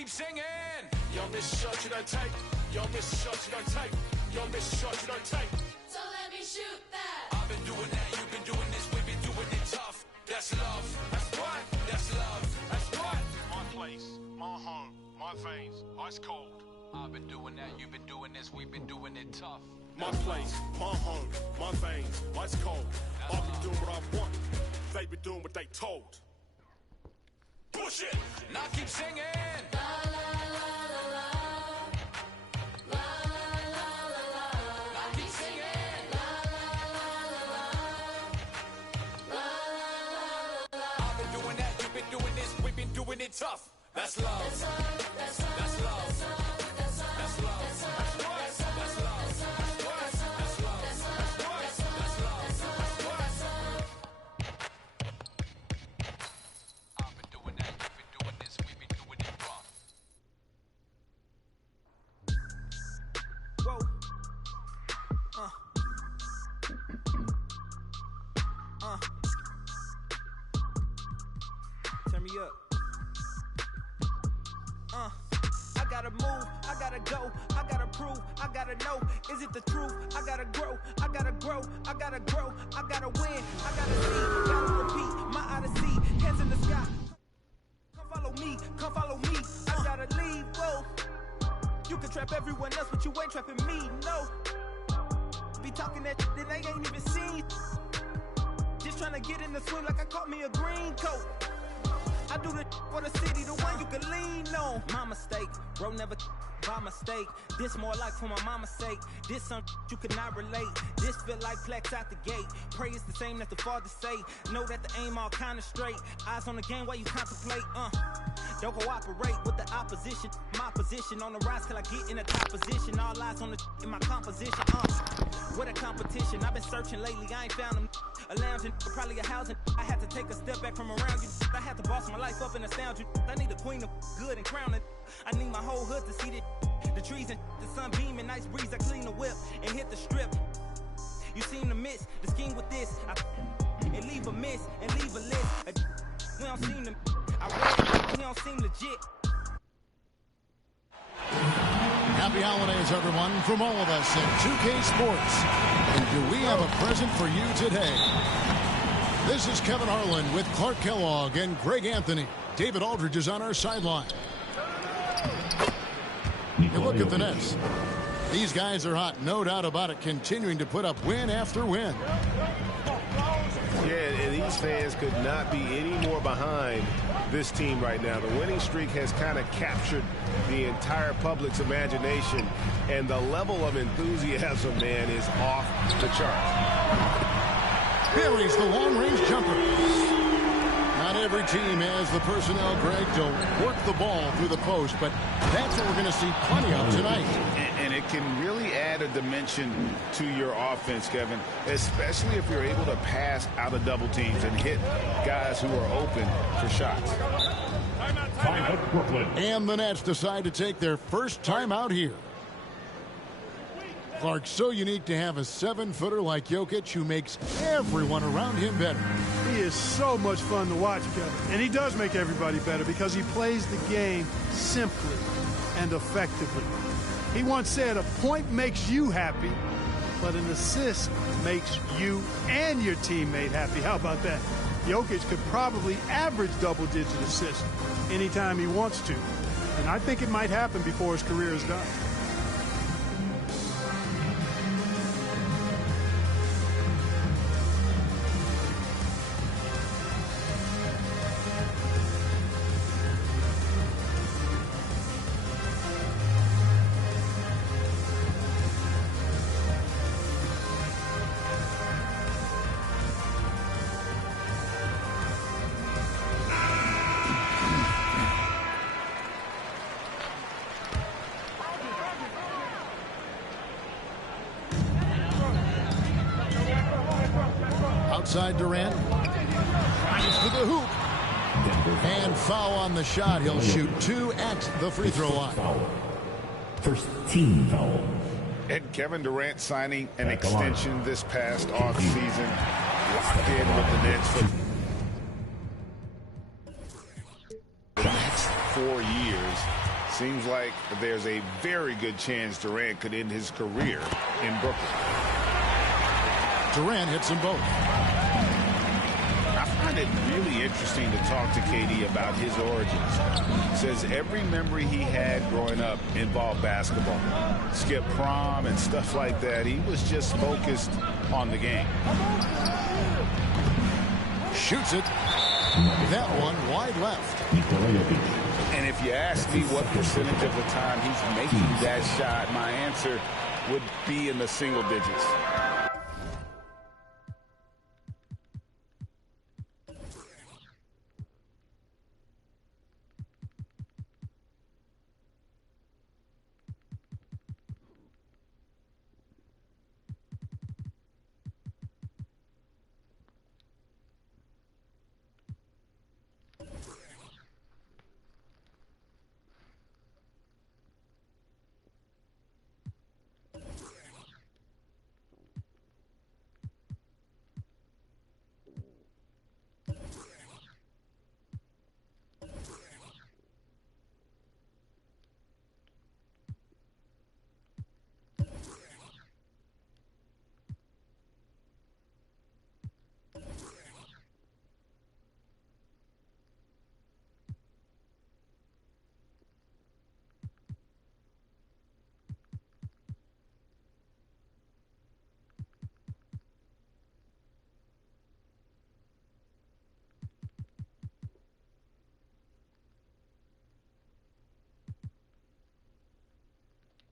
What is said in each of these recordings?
keep singing. Yo, miss shot, you don't take. Yo, miss shot, you don't take. Yo, miss shot, you don't take. So let me shoot that. I've been doing that, you've been doing this, we've been doing it tough. That's love. That's what? That's love. That's what? My place, my home, my veins, ice cold. I've been doing that, you've been doing this, we've been doing it tough. My place, my home, my veins, ice cold. I've been doing what I want. They been doing what they told. Bullshit! Now keep singing. La la la la la. La la la la la. Now keep singing. La la la la la. La la la la la. I've been doing that, you've been doing this, we've been doing it tough. That's love. That's love. That's love. That's love. That's love. That's love. That's love. That's love. That's what? That's love. That's what? That's love. That's what? That's love. That's what? I've been doing that, you've been doing this, we've been doing it rough. Whoa. Turn me up. I gotta move, I gotta go, I gotta prove, I gotta know, is it the truth? I gotta grow, I gotta grow, I gotta grow, I gotta win, I gotta see, gotta repeat, my odyssey, hands in the sky. Come follow me, I gotta leave, whoa. You can trap everyone else, but you ain't trapping me, no. Be talking that shit that they ain't even seen. Just trying to get in the swim like I caught me a green coat. I do the for the city, the one you can lean on. My mistake, bro, never by mistake. This more like for my mama's sake. This some you could not relate. This feel like flex out the gate. Pray it's the same that the father say. Know that the aim all kinda straight. Eyes on the game while you contemplate. Don't cooperate with the opposition. My position on the rise till I get in a top position. All eyes on the in my composition. What a competition. I've been searching lately. I ain't found them. A lounging, probably a housing. I had to take a step back from around you. I had to boss my life up and astound you. I need a queen of good and crown it. I need my whole hood to see the trees and the sun beaming, nice breeze. I clean the whip and hit the strip. You seem to miss the scheme with this. And leave a miss and leave a list. We don't seem to. I read, we don't seem legit. Happy holidays, everyone, from all of us at 2K Sports. And do we have a present for you today? This is Kevin Harlan with Clark Kellogg and Greg Anthony. David Aldridge is on our sideline. And look at the Nets. These guys are hot, no doubt about it, continuing to put up win after win. Yeah, and these fans could not be any more behind this team right now. The winning streak has kind of captured the entire public's imagination, and the level of enthusiasm, man, is off the charts. Buries the long-range jumper. Not every team has the personnel, Greg, to work the ball through the post, but that's what we're going to see plenty of tonight. And it can really add a dimension to your offense, Kevin, especially if you're able to pass out of double teams and hit guys who are open for shots. And the Nets decide to take their first time out here. Clark, so unique to have a 7-footer like Jokic who makes everyone around him better. He is so much fun to watch, Kevin. And he does make everybody better because he plays the game simply and effectively. He once said, a point makes you happy, but an assist makes you and your teammate happy. How about that? Jokic could probably average double-digit assists anytime he wants to. And I think it might happen before his career is done. Outside Durant. Drives to the hoop. And foul on the shot. He'll shoot 2 at the free throw line. First team foul. And Kevin Durant signing an extension this past offseason. Locked in with the Nets for the next 4 years. Seems like there's a very good chance Durant could end his career in Brooklyn. Durant hits them both. I find it really interesting to talk to KD about his origins. Says every memory he had growing up involved basketball. Skip prom and stuff like that. He was just focused on the game. Shoots it. That one wide left. And if you ask me what percentage of the time he's making that shot, my answer would be in the single digits.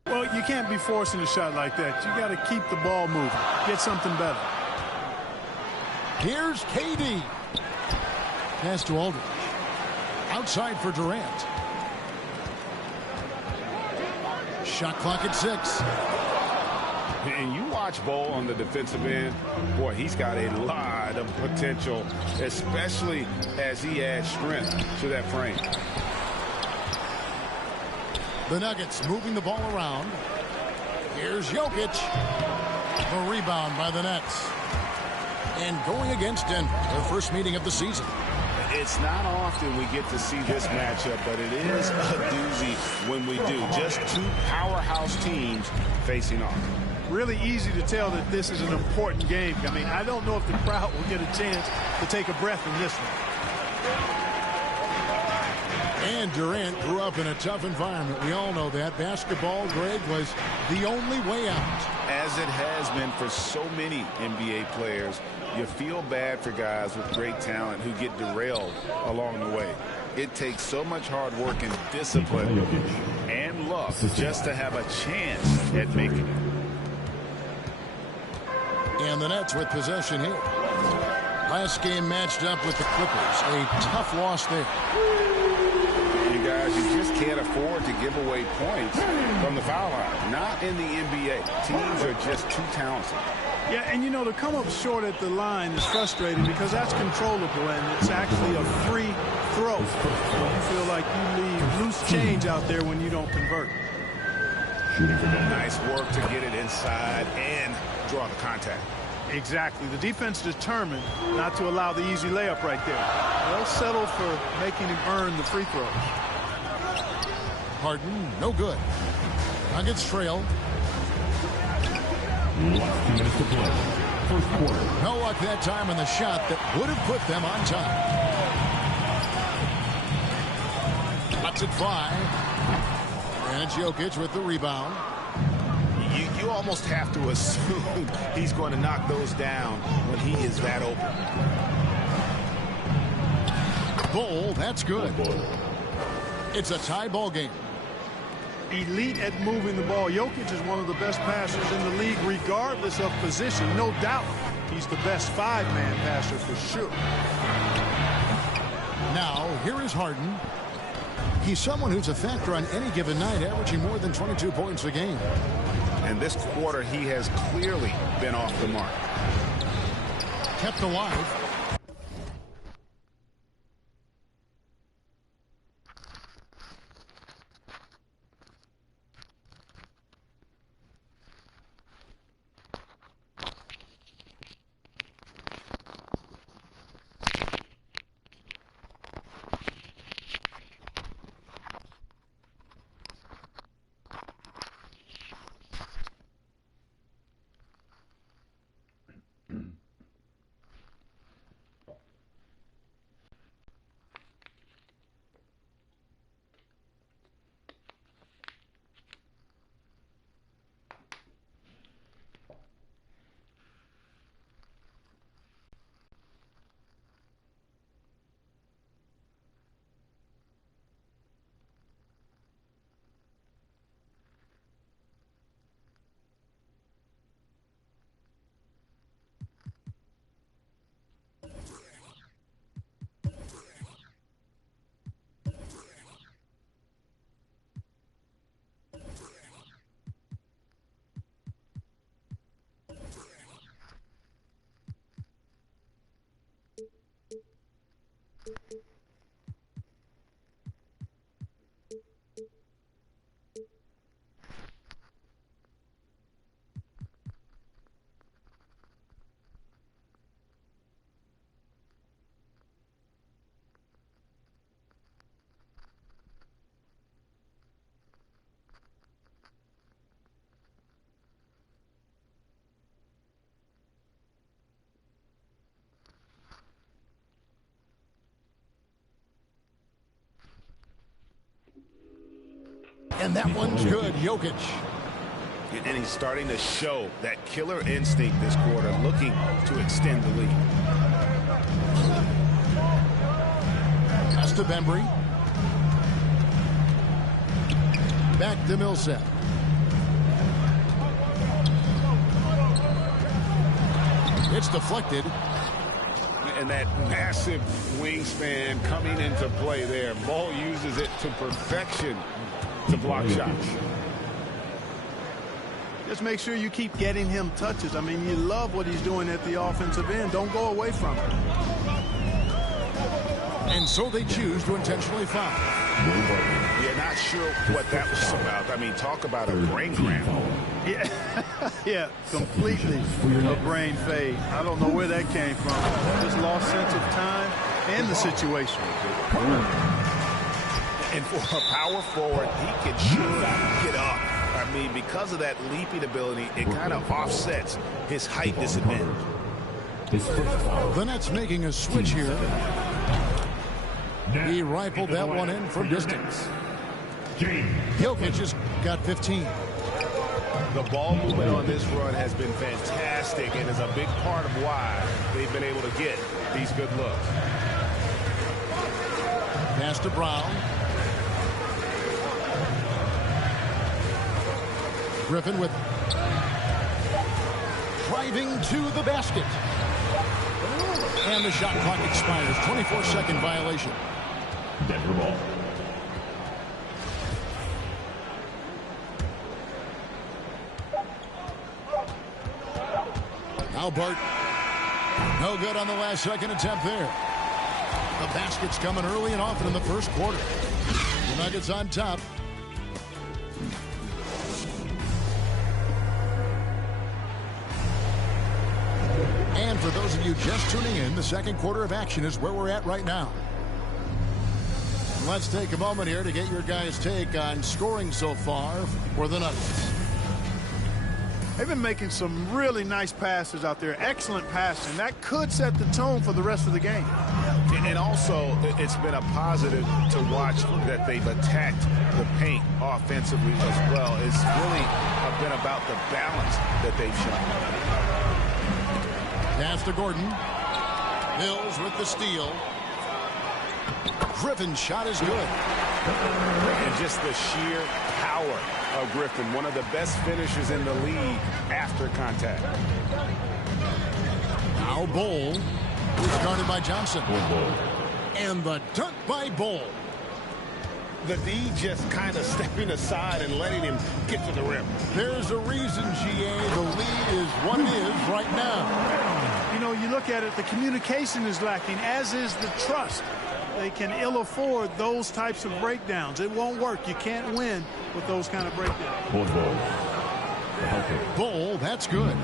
Well, you can't be forcing a shot like that. You got to keep the ball moving. Get something better. Here's KD. Pass to Aldridge. Outside for Durant. Shot clock at 6. And you watch Bol on the defensive end, boy, he's got a lot of potential, especially as he adds strength to that frame. The Nuggets moving the ball around. Here's Jokic. The rebound by the Nets. And going against Denver, their first meeting of the season. It's not often we get to see this matchup, but it is a doozy when we do. Just two powerhouse teams facing off. Really easy to tell that this is an important game. I mean, I don't know if the crowd will get a chance to take a breath in this one. And Durant grew up in a tough environment. We all know that. Basketball, Greg, was the only way out. As it has been for so many NBA players, you feel bad for guys with great talent who get derailed along the way. It takes so much hard work and discipline and luck just to have a chance at making it. And the Nets with possession here. Last game matched up with the Clippers. A tough loss there. You guys, you just can't afford to give away points from the foul line. Not in the NBA. Teams are just too talented. Yeah, and you know, to come up short at the line is frustrating because that's controllable and it's actually a free throw. You feel like you leave loose change out there when you don't convert. Nice work to get it inside and draw the contact. Exactly. The defense determined not to allow the easy layup right there. They'll settle for making him earn the free throw. Harden, no good. Nuggets trail. 2 minutes to play. First quarter. No luck that time on the shot that would have put them on top. Cuts it 5. And it's Jokic with the rebound. You almost have to assume he's going to knock those down when he is that open. Bol, that's good. It's a tie ball game. Elite at moving the ball. Jokic is one of the best passers in the league, regardless of position. No doubt he's the best 5-man passer for sure. Now, here is Harden. He's someone who's a factor on any given night, averaging more than 22 points a game. And this quarter, he has clearly been off the mark. Kept alive. And that one's good. Jokic. And he's starting to show that killer instinct this quarter, looking to extend the lead. Pass to Bembry. Back to Millsap. It's deflected. And that massive wingspan coming into play there. Ball uses it to perfection to block shots. Just make sure you keep getting him touches. I mean, you love what he's doing at the offensive end. Don't go away from it. And so they choose to intentionally foul. Yeah, not sure what that was about. I mean, talk about a brain cramp. Yeah, completely a brain fade. I don't know where that came from. Just lost sense of time and the situation. And for a power forward, he can shoot, get up. I mean, because of that leaping ability, it kind of offsets his height disadvantage. The Nets making a switch here. He rifled that one in from distance. Jokic has got 15. The ball movement on this run has been fantastic and is a big part of why they've been able to get these good looks. Pass to Brown. Griffin with driving to the basket. And the shot clock expires. 24-second violation. Denver ball. Albert. No good on the last second attempt there. The basket's coming early and often in the first quarter. The Nuggets on top. And for those of you just tuning in, the second quarter of action is where we're at right now. Let's take a moment here to get your guys' take on scoring so far for the Nuggets. They've been making some really nice passes out there. Excellent passing. That could set the tone for the rest of the game. And also, it's been a positive to watch that they've attacked the paint offensively as well. It's really been about the balance that they've shown. Pass to Gordon. Hills with the steal. Griffin's shot is good. And just the sheer power of Griffin, one of the best finishers in the league after contact. Now Bol, who's guarded by Johnson. And the dunk by Bol. The D just kind of stepping aside and letting him get to the rim. There's a reason, GA, the lead is what it is right now. You know, you look at it, the communication is lacking, as is the trust. They can ill afford those types of breakdowns. It won't work. You can't win with those kind of breakdowns. Bol, that's good.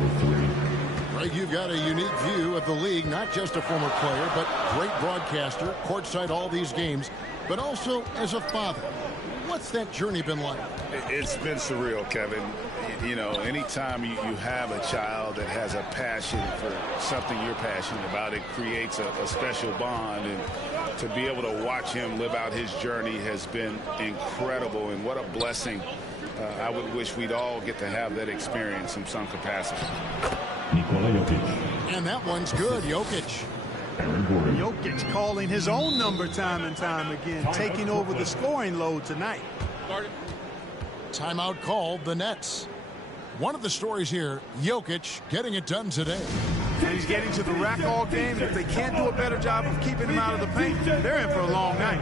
Greg, you've got a unique view of the league, not just a former player, but great broadcaster, courtside all these games, but also as a father. What's that journey been like? It's been surreal, Kevin. You know, anytime you have a child that has a passion for something you're passionate about, it creates a special bond. And to be able to watch him live out his journey has been incredible. And what a blessing. I would wish we'd all get to have that experience in some capacity. And that one's good, Jokic. Jokic calling his own number time and time again, taking over the scoring load tonight. Timeout called, the Nets. One of the stories here, Jokic getting it done today. And he's getting to the rack all game. If they can't do a better job of keeping him out of the paint, they're in for a long night.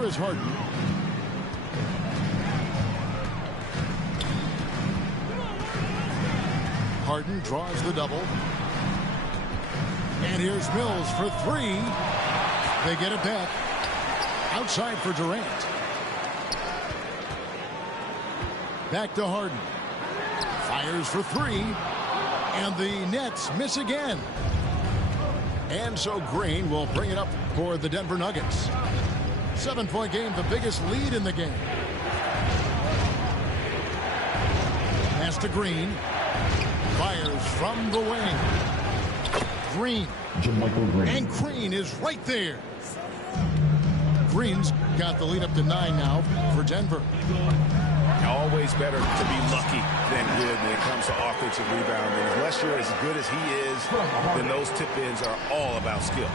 Here is Harden. Harden draws the double. And here's Mills for three. They get it back. Outside for Durant. Back to Harden. Fires for three. And the Nets miss again. And so Green will bring it up for the Denver Nuggets. 7-point game, the biggest lead in the game. Pass to Green. Fires from the wing. Green. And Green is right there. Green's got the lead up to 9 now for Denver. Always better to be lucky than good when it comes to offensive rebounding. Unless you're as good as he is, then those tip-ins are all about skill.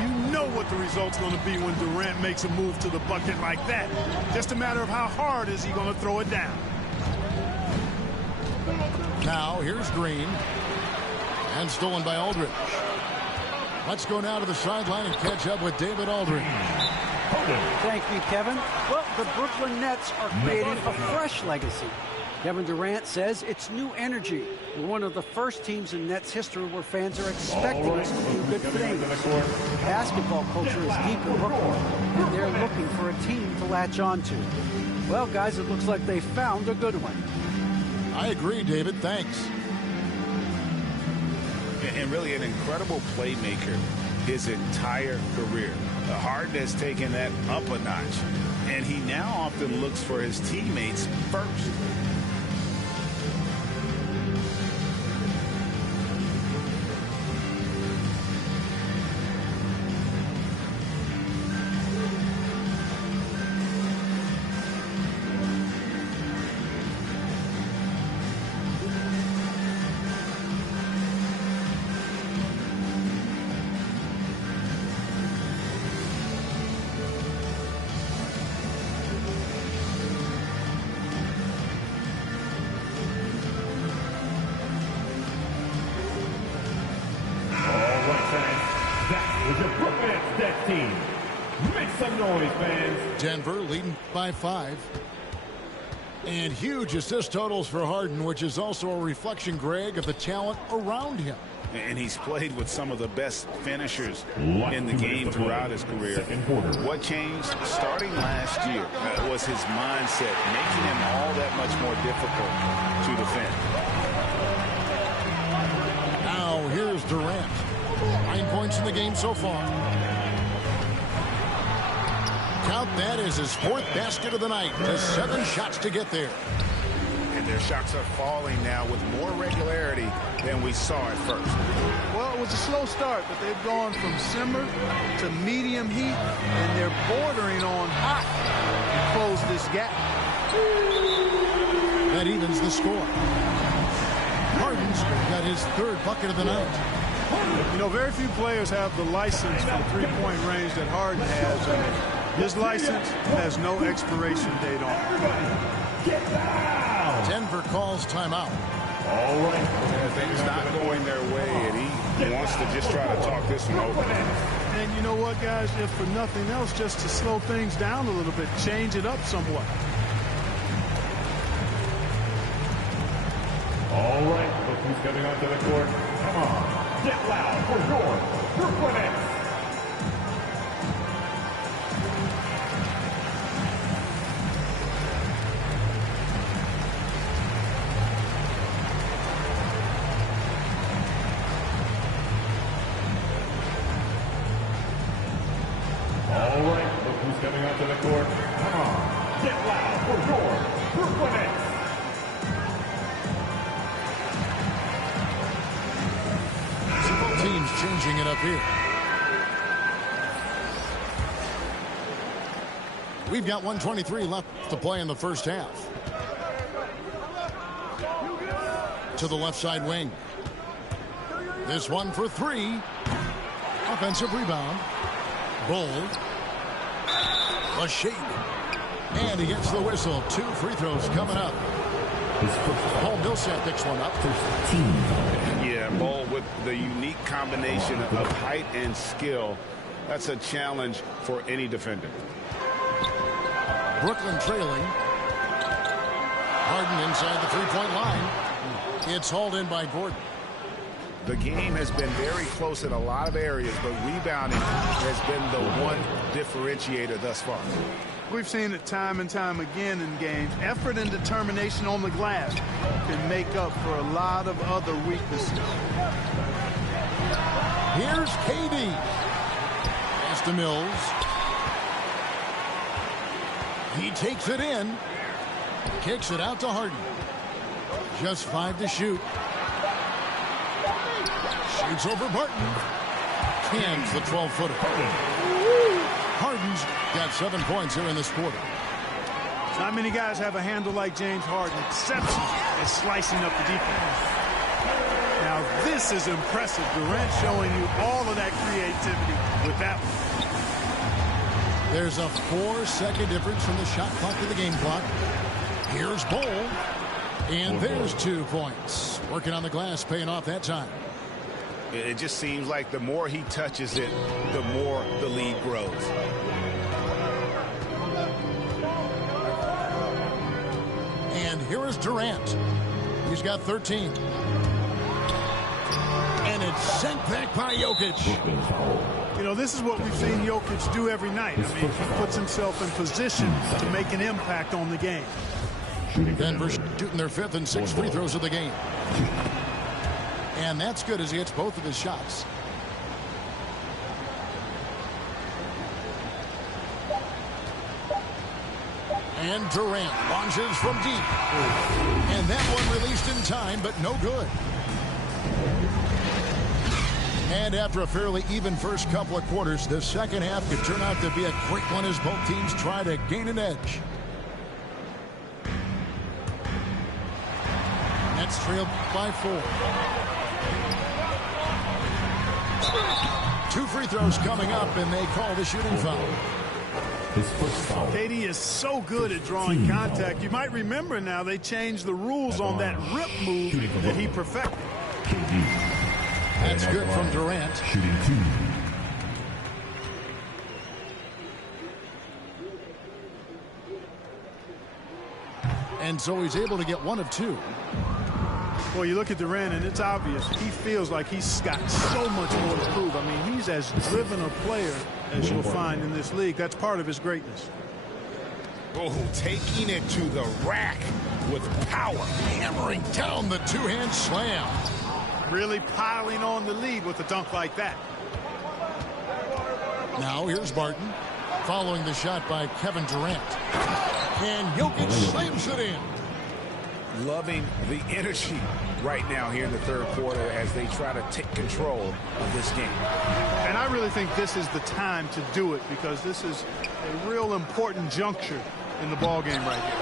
You know what the result's going to be when Durant makes a move to the bucket like that. Just a matter of how hard is he going to throw it down. Now here's Green. And stolen by Aldridge. Let's go now to the sideline and catch up with David Aldridge. Thank you, Kevin. Well, the Brooklyn Nets are creating a fresh legacy. Kevin Durant says it's new energy. We're one of the first teams in Nets history where fans are expecting us to do good things. Basketball culture is deep in Brooklyn, and they're looking for a team to latch on to. Well, guys, it looks like they found a good one. I agree, David. Thanks. And really an incredible playmaker his entire career. Harden has taken that up a notch, and he now often looks for his teammates first. Denver leading by 5. And huge assist totals for Harden, which is also a reflection, Greg, of the talent around him. And he's played with some of the best finishers in the game throughout his career. What changed starting last year was his mindset, making him all that much more difficult to defend. Now here's Durant. 9 points in the game so far. Count that as his 4th basket of the night. Just 7 shots to get there. And their shots are falling now with more regularity than we saw at first. Well, it was a slow start, but they've gone from simmer to medium heat, and they're bordering on hot to close this gap. That evens the score. Harden's got his 3rd bucket of the night. You know, very few players have the license for the three-point range that Harden has. And his license has no expiration date on it. Denver calls timeout. All right. Things not going their way, and he wants to just try to talk this one over. And you know what, guys? If for nothing else, just to slow things down a little bit, change it up somewhat. All right, look who's coming onto the court. Come on, get loud for your Brooklyn Nets. All right, look who's coming onto the court. Come on, get loud for your Brooklyn Nets. Both teams changing it up here. We've got 1:23 left to play in the first half. To the left side wing. This one for 3. Offensive rebound. Bull. A shake. And he gets the whistle. 2 free throws coming up. Paul Millsap picks one up. Yeah, Bull with the unique combination of height and skill That's a challenge for any defender. Brooklyn trailing. Harden inside the three-point line. It's hauled in by Gordon. The game has been very close in a lot of areas, but rebounding has been the one differentiator thus far. We've seen it time and time again in games. Effort and determination on the glass can make up for a lot of other weaknesses. Here's KD. Pass to Mills. He takes it in. Kicks it out to Harden. Just 5 to shoot. Shoots over Barton. Cans the 12-footer. Harden's got 7 points here in this quarter. Not many guys have a handle like James Harden. Exception at slicing up the defense. Now this is impressive. Durant showing you all of that creativity with that one. There's a 4-second difference from the shot clock to the game clock. Here's Bol. And there's 2 points. Working on the glass, paying off that time. It just seems like the more he touches it, the more the lead grows. And here is Durant. He's got 13. And it's sent back by Jokic. You know, this is what we've seen Jokic do every night. I mean, he puts himself in position to make an impact on the game. Denver shooting their 5th and 6th free throws of the game. And that's good as he hits both of his shots. And Durant launches from deep. And that one released in time, but no good. And after a fairly even first couple of quarters, the second half could turn out to be a great one as both teams try to gain an edge. Nets trailed by 4. 2 free throws coming up, and they call the shooting foul. KD is so good at drawing contact. You might remember now they changed the rules on that rip move that he perfected. That's good from Durant. Shooting 2. And so he's able to get 1 of 2. Well, you look at Durant, and it's obvious. He feels like he's got so much more to prove. I mean, he's as driven a player as you'll find in this league. That's part of his greatness. Oh, taking it to the rack with power. Hammering down the two-hand slam. Really piling on the lead with a dunk like that. Now here's Barton following the shot by Kevin Durant. And Jokic slams it in. Loving the energy right now here in the third quarter as they try to take control of this game. And I really think this is the time to do it because this is a real important juncture in the ball game right here.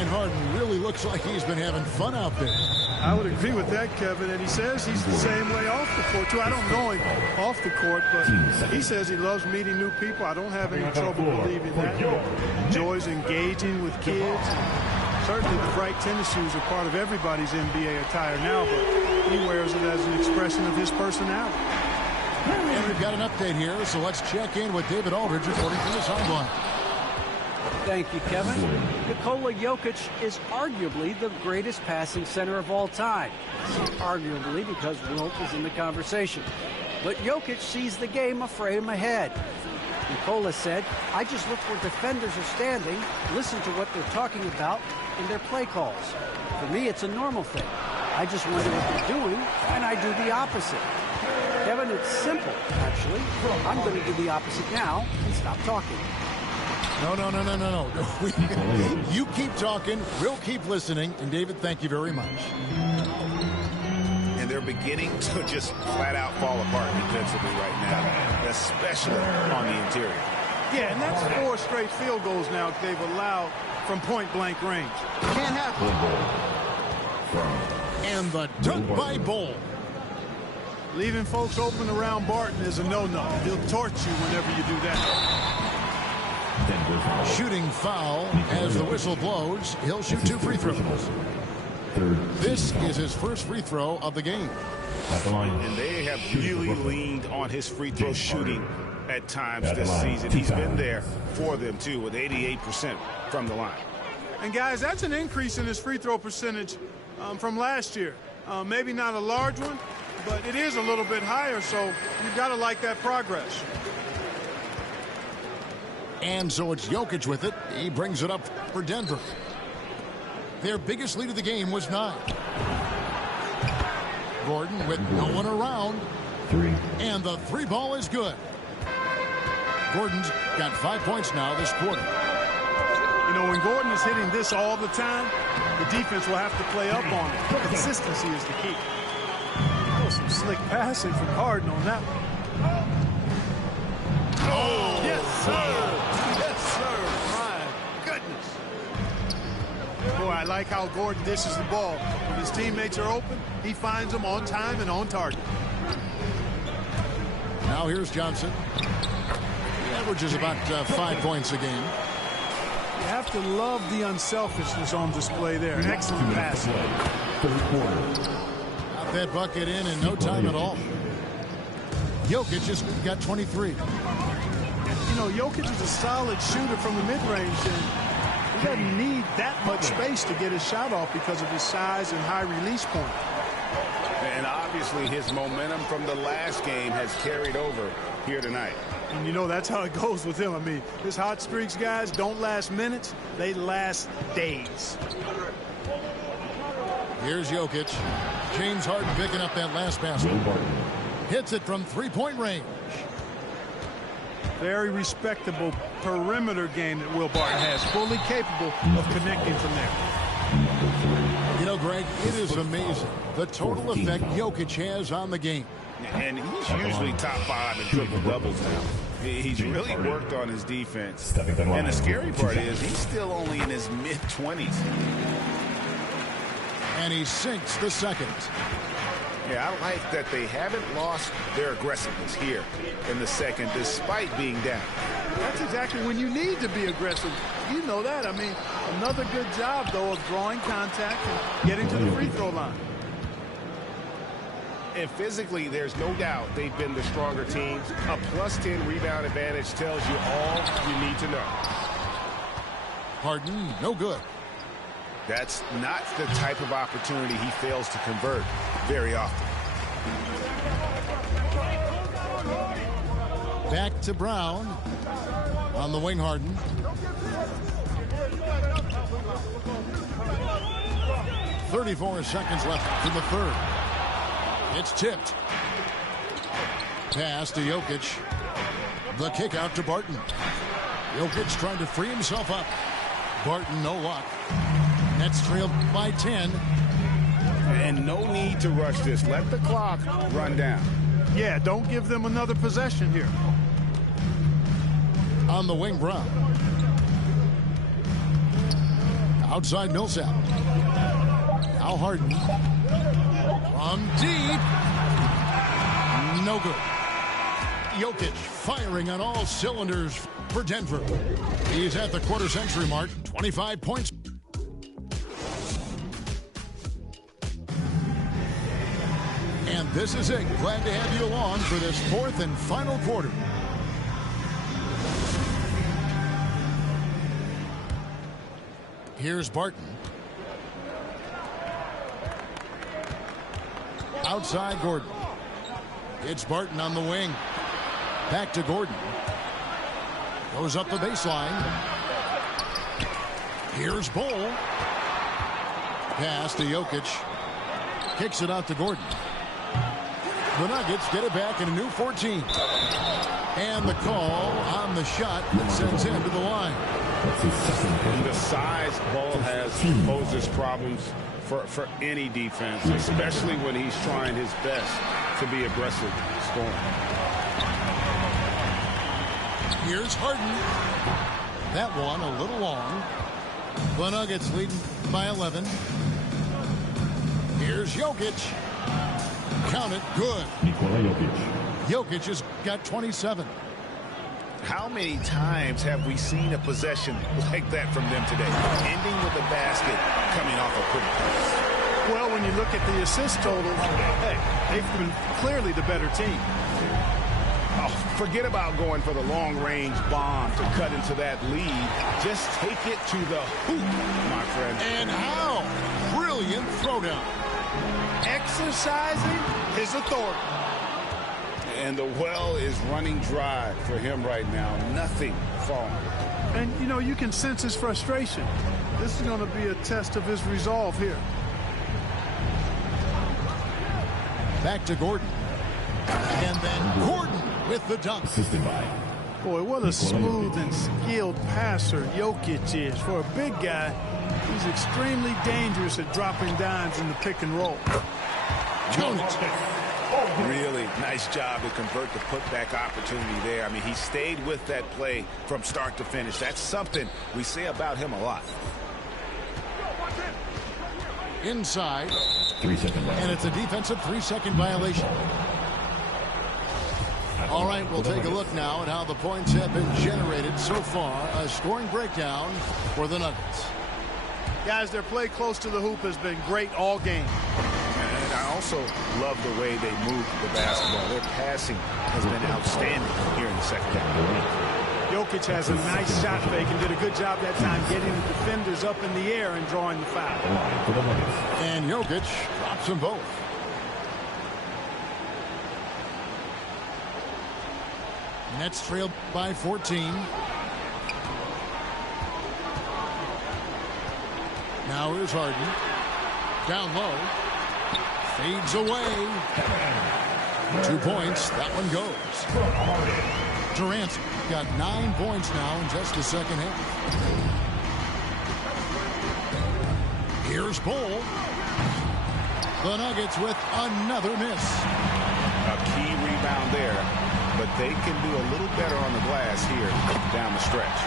And Harden really looks like he's been having fun out there. I would agree with that, Kevin. And he says he's the same way off the court, too. I don't know him off the court, but he says he loves meeting new people. I don't have any trouble believing that. He enjoys engaging with kids. Certainly the bright tennis shoes are part of everybody's NBA attire now, but he wears it as an expression of his personality. And we've got an update here, so let's check in with David Aldridge reporting from the sideline. Thank you, Kevin. Nikola Jokic is arguably the greatest passing center of all time. Arguably because Wilt is in the conversation. But Jokic sees the game a frame ahead. Nikola said, I just look where defenders are standing, listen to what they're talking about in their play calls. For me, it's a normal thing. I just wonder what they're doing, and I do the opposite. Kevin, it's simple, actually. I'm going to do the opposite now and stop talking. No. You keep talking, we'll keep listening, and David, thank you very much. And they're beginning to just flat out fall apart defensively right now, especially on the interior. Yeah, and that's 4 straight field goals now they've allowed from point-blank range. Can't happen. And the dunk by Bol. Leaving folks open around Barton is a no-no. He'll torch you whenever you do that. Shooting foul as the whistle blows. He'll shoot 2 free throws. This is his first free throw of the game. At the line. And they have really leaned on his free throw shooting at times this season. He's been there for them, too, with 88% from the line. And, guys, that's an increase in his free throw percentage from last year. Maybe not a large one, but it is a little bit higher, so you've got to like that progress. And so it's Jokic with it. He brings it up for Denver. Their biggest lead of the game was 9. Gordon with no one around. 3. And the 3 ball is good. Gordon's got 5 points now this quarter. You know, when Gordon is hitting this all the time, the defense will have to play up on it. Consistency is the key. Oh, some slick passing from Harden on that one. Oh, yes, sir. Yes, sir. My goodness. Boy, I like how Gordon dishes the ball. When his teammates are open, he finds them on time and on target. Now here's Johnson. He averages about 5 points a game. You have to love the unselfishness on display there. Excellent passing. Third quarter. Got that bucket in no time at all. Jokic just got 23. You know, Jokic is a solid shooter from the mid-range, and he doesn't need that much space to get his shot off because of his size and high release point. And obviously his momentum from the last game has carried over here tonight. And you know, that's how it goes with him. I mean, his hot streaks, guys, don't last minutes. They last days. Here's Jokic. James Harden picking up that last basket. Hits it from three-point range. Very respectable perimeter game that Will Barton has. Fully capable of connecting from there. You know, Greg, it is amazing the total effect Jokic has on the game. And he's usually top 5 in triple doubles now. He's really worked on his defense. And the scary part is he's still only in his mid-20s. And he sinks the second. Yeah, I like that they haven't lost their aggressiveness here in the second, despite being down. That's exactly when you need to be aggressive. You know that. I mean, another good job, though, of drawing contact and getting to the free throw line. And physically, there's no doubt they've been the stronger team. A +10 rebound advantage tells you all you need to know. Harden, no good. That's not the type of opportunity he fails to convert very often. Back to Brown. On the wing, Harden. .34 seconds left in the third. It's tipped. Pass to Jokic. The kick out to Barton. Jokic trying to free himself up. Barton, no luck. Nets trailed by 10. And no need to rush this. Let the clock run down. Yeah, don't give them another possession here. On the wing, Brown. Outside Millsap. Now Harden. From deep. No good. Jokic firing on all cylinders for Denver. He's at the quarter century mark. 25 points. And this is it. Glad to have you along for this fourth and final quarter. Here's Barton. Outside Gordon. It's Barton on the wing. Back to Gordon. Goes up the baseline. Here's Bull. Pass to Jokic. Kicks it out to Gordon. The Nuggets get it back in a new 14. And the call on the shot that sends him to the line. And the size Ball has poses problems for any defense, especially when he's trying his best to be aggressive scoring. Here's Harden. That one a little long. The Nuggets leading by 11. Here's Jokic. Count it. Good. Jokic has got 27. How many times have we seen a possession like that from them today? Ending with a basket coming off a quick pass. Well, when you look at the assist totals, hey, they've been clearly the better team. Oh, forget about going for the long-range bomb to cut into that lead. Just take it to the hoop, my friend. And how? Brilliant throwdown. Exercising his authority. And the well is running dry for him right now. Nothing falling. And, you know, you can sense his frustration. This is going to be a test of his resolve here. Back to Gordon. And then Gordon with the dunk. Assisted by. Boy, what a smooth and skilled passer Jokic is. For a big guy, he's extremely dangerous at dropping dimes in the pick and roll. Jones. Really nice job to convert the putback opportunity there. I mean, he stayed with that play from start to finish. That's something we say about him a lot. Inside. 3 second left. And it's a defensive 3-second violation. All right, we'll take a look now at how the points have been generated so far. A scoring breakdown for the Nuggets. Guys, their play close to the hoop has been great all game. And I also love the way they move the basketball. Their passing has been outstanding here in the second half. Jokic has a nice shot fake and did a good job that time getting the defenders up in the air and drawing the foul. And Jokic drops them both. Nets trailed by 14. Now here's Harden. Down low. Fades away. 2 points. That one goes. Durant got 9 points now in just the second half. Here's Bull. The Nuggets with another miss. A key rebound there. But they can do a little better on the glass here down the stretch.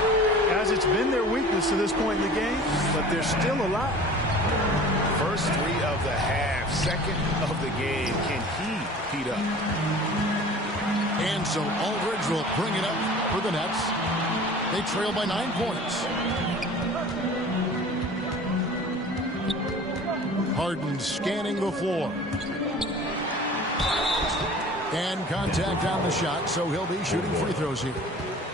Guys, it's been their weakness to this point in the game, but they're still alive. First 3 of the half, second of the game. Can he heat up? And so Aldridge will bring it up for the Nets. They trail by 9 points. Harden scanning the floor. And contact on the shot, so he'll be shooting free throws here.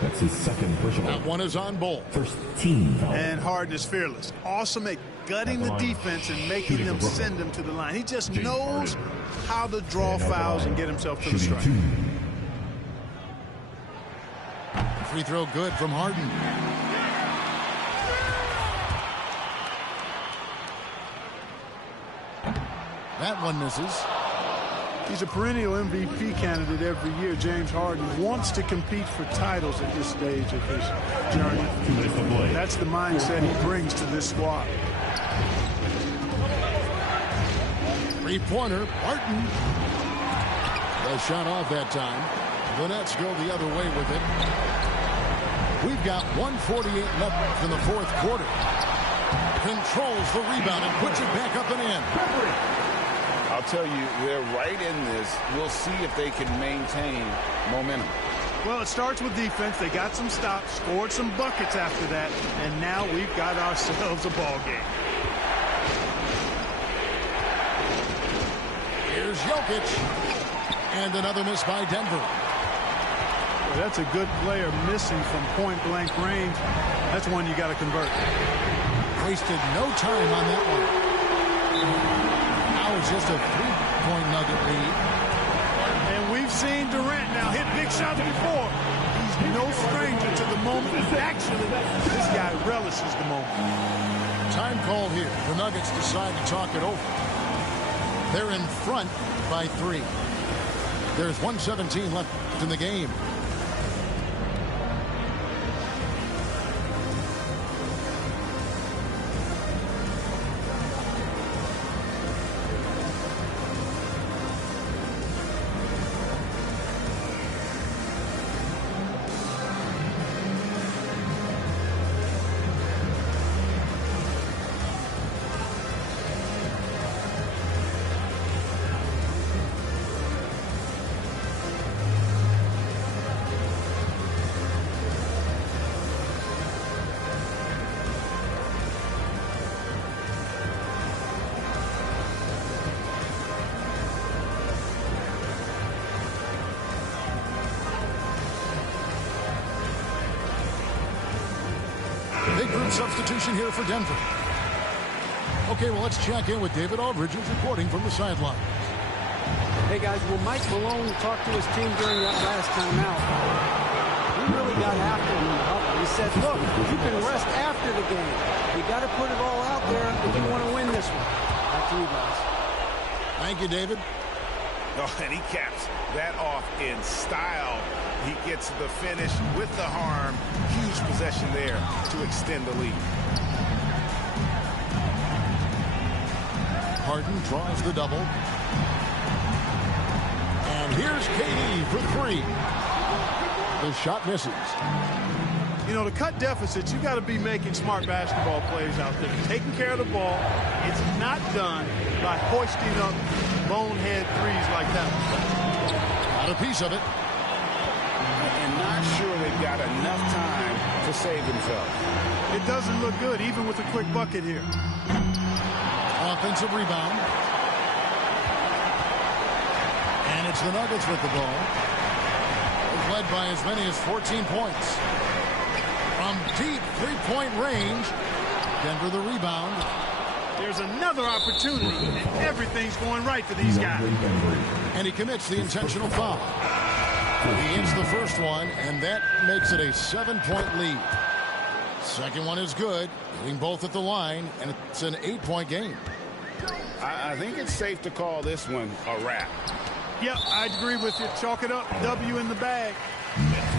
That's his second personal. That one is on Bull. First team foul. And Harden is fearless. Awesome at gutting the defense and making them send him to the line. He just knows how to draw fouls and get himself to the stripe. Free throw good from Harden. That one misses. He's a perennial MVP candidate every year. James Harden wants to compete for titles at this stage of his journey. That's the mindset he brings to this squad. Three-pointer, Barton. The shot off that time. The Nets go the other way with it. We've got 1:48 left in the fourth quarter. Controls the rebound and puts it back up and in. I'll tell you, they're right in this. We'll see if they can maintain momentum. Well, it starts with defense. They got some stops, scored some buckets after that, and now we've got ourselves a ball game. Here's Jokic. And another miss by Denver. Well, that's a good player missing from point-blank range. That's one you got to convert. Wasted no time on that one. Now it's just a 3-point Nugget lead. And we've seen Durant now hit big shots before. He's no stranger to the moment. Actually, this guy relishes the moment. Time called here. The Nuggets decide to talk it over. They're in front by 3. There's 1:17 left in the game. Big group substitution here for Denver. Okay, well, let's check in with David Aldridge, who's reporting from the sideline. Hey, guys, well, Mike Malone talked to his team during that last timeout. He really got after him in the huddle. He said, look, you can rest after the game. You got to put it all out there if you want to win this one. Back to you guys. Thank you, David. Oh, and he caps that off in style. He gets the finish with the harm. Huge possession there to extend the lead. Harden draws the double. And here's KD for three. The shot misses. You know, to cut deficits, you got to be making smart basketball plays out there. Taking care of the ball. It's not done by hoisting up bonehead threes like that. Got a piece of it. And not sure they've got enough time to save themselves. It doesn't look good, even with a quick bucket here. Offensive rebound. And it's the Nuggets with the ball. They've led by as many as 14 points. From deep three-point range, Denver the rebound. There's another opportunity, and everything's going right for these guys. And he commits the intentional foul. He hits the first one, and that makes it a 7-point lead. Second one is good, hitting both at the line, and it's an 8-point game. I think it's safe to call this one a wrap. Yep, I agree with you. Chalk it up. W in the bag.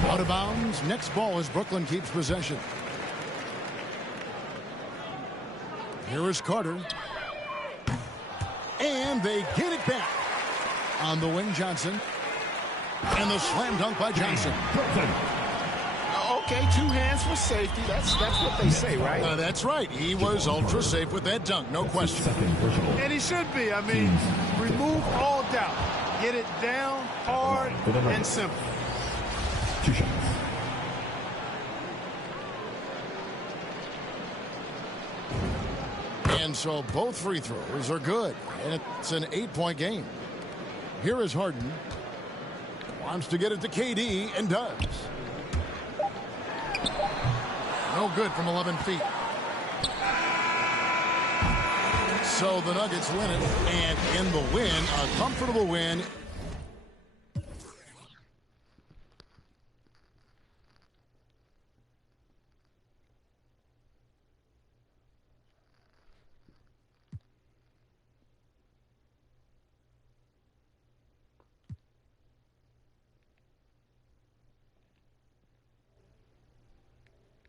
Out of bounds. Next ball as Brooklyn keeps possession. Here is Carter. And they get it back. On the wing, Johnson. And the slam dunk by Johnson. Okay, two hands for safety. That's what they say, right? That's right. He was ultra safe with that dunk, no question. And he should be. I mean, remove all doubt. Get it down, hard, and simple. 2 shots. And so both free throws are good. And it's an 8-point game. Here is Harden. Wants to get it to KD and does. No good from 11 feet. So the Nuggets win it, and in the win, a comfortable win